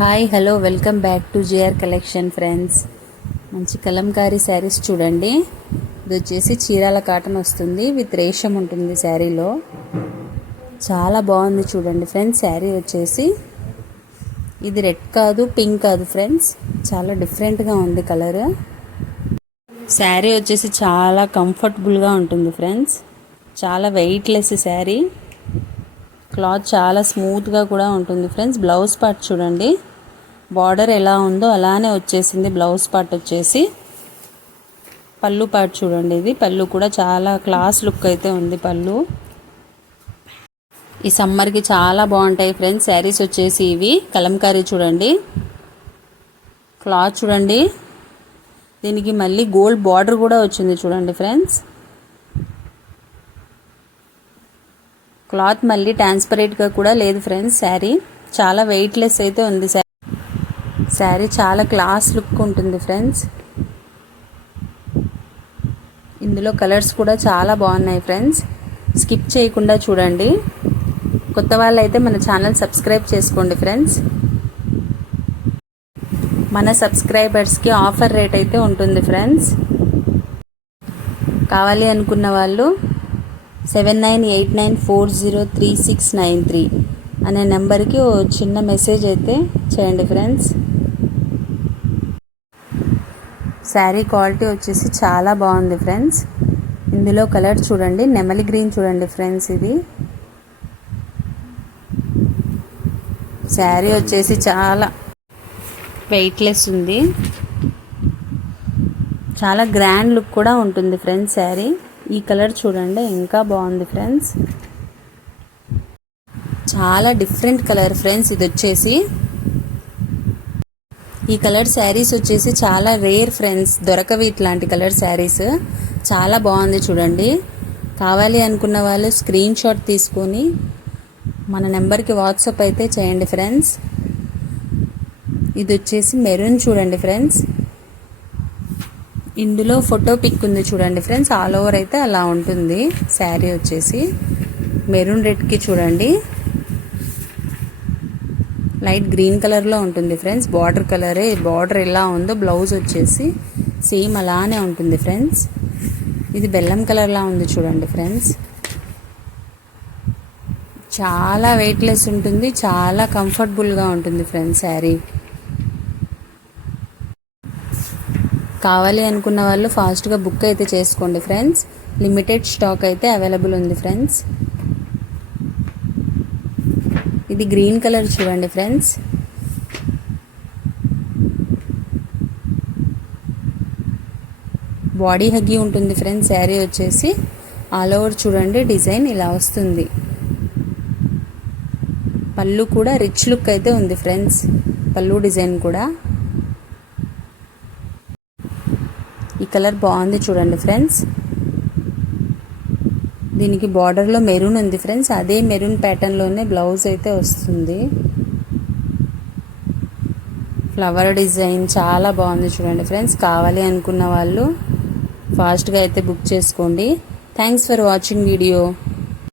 Hi hello welcome back to GR collection friends. మంచి kalamkari saris చూడండి. ఇది వచ్చేసి చీరాల కాటన్ వస్తుంది, విత్ రేషం ఉంటుంది శారీలో. చాలా బాగుంది చూడండి ఫ్రెండ్స్. శారీ వచ్చేసి ఇది రెడ్ కాదు, పింక్ కాదు ఫ్రెండ్స్, చాలా డిఫరెంట్గా ఉంది కలర్. శారీ వచ్చేసి చాలా కంఫర్టబుల్గా ఉంటుంది ఫ్రెండ్స్. చాలా వెయిట్లెస్ శారీ. క్లాత్ చాలా స్మూత్గా కూడా ఉంటుంది ఫ్రెండ్స్. బ్లౌజ్ పార్ట్ చూడండి, బార్డర్ ఎలా ఉందో అలానే వచ్చేసింది. బ్లౌజ్ పార్ట్ వచ్చేసి పళ్ళు పార్ట్ చూడండి. ఇది పళ్ళు కూడా చాలా క్లాస్ లుక్ అయితే ఉంది పళ్ళు. ఈ సమ్మర్కి చాలా బాగుంటాయి ఫ్రెండ్స్ శారీస్ వచ్చేసి. ఇవి కలంకారీ చూడండి. క్లాత్ చూడండి, దీనికి మళ్ళీ గోల్డ్ బార్డర్ కూడా వచ్చింది చూడండి ఫ్రెండ్స్. క్లాత్ మళ్ళీ ట్రాన్స్పరెంట్గా కూడా లేదు ఫ్రెండ్స్. శారీ చాలా వెయిట్లెస్ అయితే ఉంది. శారీ చాలా క్లాస్ లుక్ ఉంటుంది ఫ్రెండ్స్. ఇందులో కలర్స్ కూడా చాలా బాగున్నాయి ఫ్రెండ్స్. స్కిప్ చేయకుండా చూడండి. కొత్త వాళ్ళు అయితే మన ఛానల్ సబ్స్క్రైబ్ చేసుకోండి ఫ్రెండ్స్. మన సబ్స్క్రైబర్స్కి ఆఫర్ రేట్ అయితే ఉంటుంది ఫ్రెండ్స్. కావాలి అనుకున్న వాళ్ళు 7989403693 అనే నెంబర్కి ఓ చిన్న మెసేజ్ అయితే చేయండి ఫ్రెండ్స్. శారీ క్వాలిటీ వచ్చేసి చాలా బాగుంది ఫ్రెండ్స్. ఇందులో కలర్ చూడండి, నెమలి గ్రీన్ చూడండి ఫ్రెండ్స్. ఇది శారీ వచ్చేసి చాలా వెయిట్లెస్ ఉంది. చాలా గ్రాండ్ లుక్ కూడా ఉంటుంది ఫ్రెండ్స్ శారీ. ఈ కలర్ చూడండి, ఇంకా బాగుంది ఫ్రెండ్స్. చాలా డిఫరెంట్ కలర్ ఫ్రెండ్స్. ఇది వచ్చేసి ఈ కలర్ శారీస్ వచ్చేసి చాలా రేర్ ఫ్రెండ్స్, దొరకవి ఇట్లాంటి కలర్ శారీస్. చాలా బాగుంది చూడండి. కావాలి అనుకున్న వాళ్ళు స్క్రీన్ షాట్ తీసుకొని మన నెంబర్కి వాట్సాప్ అయితే చేయండి ఫ్రెండ్స్. ఇది వచ్చేసి మెరూన్ చూడండి ఫ్రెండ్స్. ఇందులో ఫోటో పిక్ ఉంది చూడండి ఫ్రెండ్స్. ఆల్ ఓవర్ అయితే అలా ఉంటుంది శారీ వచ్చేసి. మెరూన్ రెడ్కి చూడండి, లైట్ గ్రీన్ కలర్లో ఉంటుంది ఫ్రెండ్స్. బార్డర్ కలరే, బార్డర్ ఎలా ఉందో బ్లౌజ్ వచ్చేసి సేమ్ అలానే ఉంటుంది ఫ్రెండ్స్. ఇది బెల్లం కలర్లా ఉంది చూడండి ఫ్రెండ్స్. చాలా వెయిట్లెస్ ఉంటుంది, చాలా కంఫర్టబుల్గా ఉంటుంది ఫ్రెండ్స్ శారీ. కావాలి అనుకున్న వాళ్ళు ఫాస్ట్గా బుక్ అయితే చేసుకోండి ఫ్రెండ్స్. లిమిటెడ్ స్టాక్ అయితే అవైలబుల్ ఉంది ఫ్రెండ్స్. ఇది గ్రీన్ కలర్ చూడండి ఫ్రెండ్స్. బాడీ హగ్గి ఉంటుంది ఫ్రెండ్స్ శారీ వచ్చేసి. ఆల్ ఓవర్ చూడండి డిజైన్ ఇలా వస్తుంది. పళ్ళు కూడా రిచ్ లుక్ అయితే ఉంది ఫ్రెండ్స్. పళ్ళు డిజైన్ కూడా ఈ కలర్ బాగుంది చూడండి ఫ్రెండ్స్. దీనికి బార్డర్లో మెరూన్ ఉంది ఫ్రెండ్స్. అదే మెరూన్ ప్యాటర్న్లోనే బ్లౌజ్ అయితే వస్తుంది. ఫ్లవర్ డిజైన్ చాలా బాగుంది చూడండి ఫ్రెండ్స్. కావాలి అనుకున్న వాళ్ళు ఫాస్ట్గా అయితే బుక్ చేసుకోండి. Thanks for watching video.